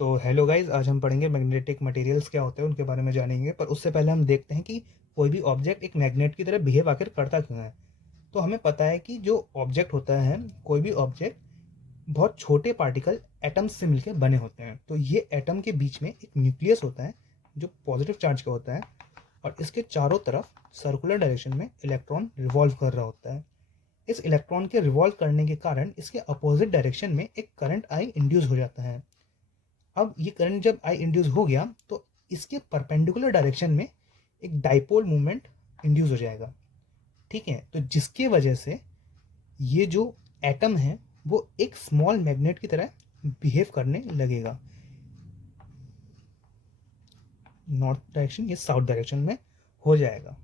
तो hello guys, आज हम पढ़ेंगे मैग्नेटिक मटेरियल्स क्या होते हैं, उनके बारे में जानेंगे। पर उससे पहले हम देखते हैं कि कोई भी ऑब्जेक्ट एक मैग्नेट की तरह बिहेव आखिर करता क्यों है। तो हमें पता है कि जो ऑब्जेक्ट होता है, कोई भी ऑब्जेक्ट बहुत छोटे पार्टिकल एटम्स से मिलकर बने होते हैं। तो ये एटम के बीच में एक न्यूक्लियस होता है जो पॉजिटिव चार्ज का होता है, और इसके चारों तरफ सर्कुलर डायरेक्शन में इलेक्ट्रॉन रिवॉल्व कर रहा होता है। इस इलेक्ट्रॉन के रिवॉल्व करने के कारण इसके अपोजिट डायरेक्शन में एक करंट आई इंड्यूस हो जाता है। अब ये करंट जब आई इंड्यूस हो गया तो इसके परपेंडिकुलर डायरेक्शन में एक डाइपोल मूवमेंट इंड्यूस हो जाएगा। ठीक है, तो जिसके वजह से ये जो एटम है वो एक स्मॉल मैग्नेट की तरह बिहेव करने लगेगा। नॉर्थ डायरेक्शन या साउथ डायरेक्शन में हो जाएगा।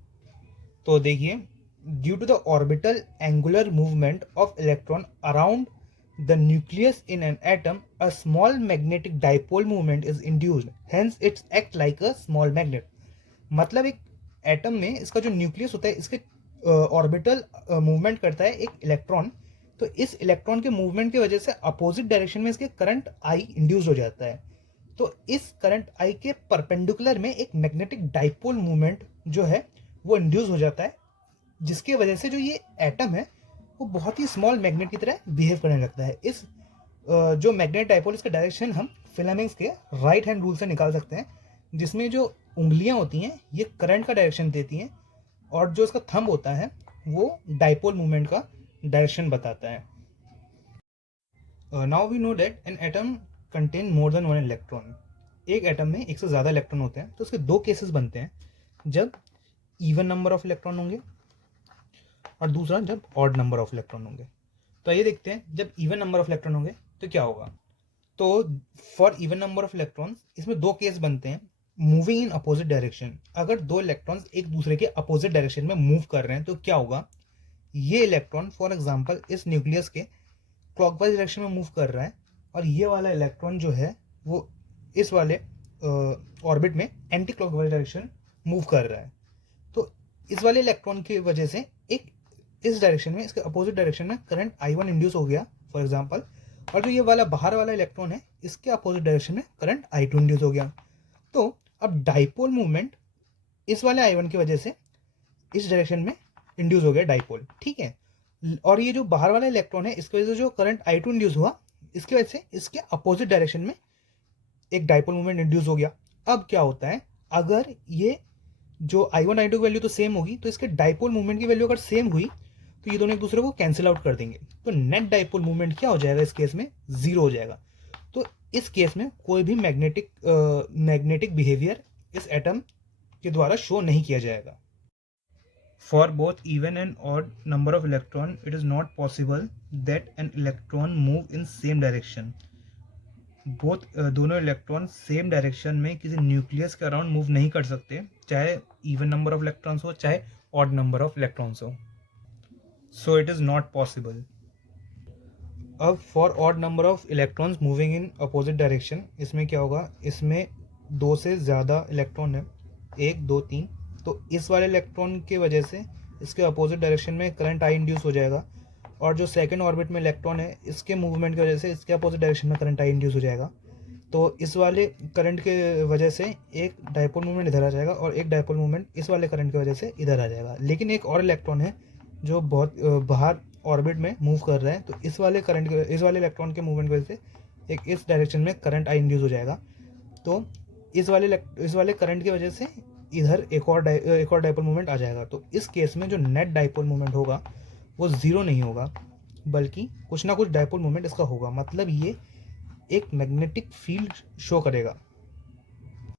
तो देखिए, due to the orbital angular movement of electron around the nucleus in an atom, a small magnetic dipole movement is induced, hence it act like a small magnet। मतलब एक atom में इसका जो न्यूक्लियस होता है, इसके ऑर्बिटल मूवमेंट करता है एक इलेक्ट्रॉन। तो इस इलेक्ट्रॉन के मूवमेंट की वजह से अपोजिट डायरेक्शन में इसके करंट आई इंड्यूस हो जाता है। तो इस करंट आई के परपेंडिकुलर में एक मैग्नेटिक डाइपोल मूवमेंट जो है वो इंड्यूस हो जाता है, जिसकी वजह से जो ये एटम है वो बहुत ही स्मॉल मैग्नेट की तरह बिहेव करने लगता है। इस जो मैग्नेट डाइपोल, इसका डायरेक्शन हम फिलामेंक्स के राइट हैंड रूल से निकाल सकते हैं, जिसमें जो उंगलियां होती हैं ये करंट का डायरेक्शन देती हैं, और जो इसका थंब होता है वो डाइपोल मूवमेंट का डायरेक्शन बताता है। Now we know that an atom contain more than one electron. एक एटम में एक से ज़्यादा इलेक्ट्रॉन होते हैं, तो उसके दो केसेस बनते हैं, जब इवन नंबर ऑफ इलेक्ट्रॉन होंगे और दूसरा जब ऑड नंबर ऑफ इलेक्ट्रॉन होंगे। तो ये देखते हैं, जब इवन नंबर ऑफ इलेक्ट्रॉन होंगे तो क्या होगा। तो for even number of electrons इसमें दो केस बनते हैं, मूविंग इन अपोजिट डायरेक्शन। अगर दो इलेक्ट्रॉन्स एक दूसरे के अपोजिट डायरेक्शन में मूव कर रहे हैं तो क्या होगा, ये इलेक्ट्रॉन फॉर एग्जांपल इस न्यूक्लियस के क्लॉकवाइज डायरेक्शन में मूव कर रहा है, और ये वाला इलेक्ट्रॉन जो है वो इस वाले ऑर्बिट में एंटी क्लॉकवाइज डायरेक्शन मूव कर रहा है। तो इस वाले इलेक्ट्रॉन की वजह से एक इस डायरेक्शन में, इसके अपोजिट डायरेक्शन में करंट I1 इंड्यूस हो गया फॉर एग्जांपल, और जो ये वाला बाहर वाला इलेक्ट्रॉन है इसके अपोजिट डायरेक्शन में करंट I2 इंड्यूस हो गया। तो अब डाइपोल मूवमेंट इस वाले I1 की वजह से इस डायरेक्शन में इंड्यूस हो गया डाइपोल। ठीक है, और ये जो बाहर वाला इलेक्ट्रॉन है इसकी वजह से जो करंट I2 इंड्यूस हुआ, इसकी वजह से इसके अपोजिट डायरेक्शन में एक डाइपोल मूवमेंट इंड्यूस हो गया। अब क्या होता है, अगर ये जो I1 I2 की वैल्यू तो सेम होगी, तो इसके डाइपोल मूवमेंट की वैल्यू अगर सेम हुई तो ये दोनों एक दूसरे को कैंसिल आउट कर देंगे। तो नेट डाइपोल मूवमेंट क्या हो जाएगा, इस केस में जीरो हो जाएगा। तो इस केस में कोई भी मैग्नेटिक बिहेवियर इस एटम के द्वारा शो नहीं किया जाएगा। For both even and odd number of electron it is not possible that an electron move in same direction. दोनों इलेक्ट्रॉन सेम डायरेक्शन में किसी न्यूक्लियस के अराउंड मूव नहीं कर सकते, चाहे इवन नंबर ऑफ इलेक्ट्रॉन्स हो चाहे ऑड नंबर ऑफ इलेक्ट्रॉन्स हो। So it is not possible. अब for odd number of electrons moving in opposite direction, इसमें क्या होगा, इसमें दो से ज़्यादा इलेक्ट्रॉन है, एक दो तीन। तो इस वाले इलेक्ट्रॉन की वजह से इसके अपोजिट डायरेक्शन में करंट आई इंड्यूस हो जाएगा, और जो सेकंड ऑर्बिट में इलेक्ट्रॉन है इसके मूवमेंट की वजह से इसके अपोजिट डायरेक्शन में करंट आई इंड्यूस हो जाएगा। तो इस वाले करंट के वजह से एक डाइपोल मूवमेंट इधर आ जाएगा, और एक डाइपोल मूवमेंट इस वाले करंट की वजह से इधर आ जाएगा। लेकिन एक और इलेक्ट्रॉन है जो बहुत बाहर ऑर्बिट में मूव कर रहा है, तो इस वाले इलेक्ट्रॉन के मूवमेंट की वजह से एक इस डायरेक्शन में करंट आई इंड्यूस हो जाएगा। तो इस वाले करंट की वजह से इधर एक और डाइपोल मूवमेंट आ जाएगा। तो इस केस में जो नेट डाइपोल मूवमेंट होगा वो ज़ीरो नहीं होगा, बल्कि कुछ ना कुछ डाइपोल मूवमेंट इसका होगा। मतलब ये एक मैग्नेटिक फील्ड शो करेगा।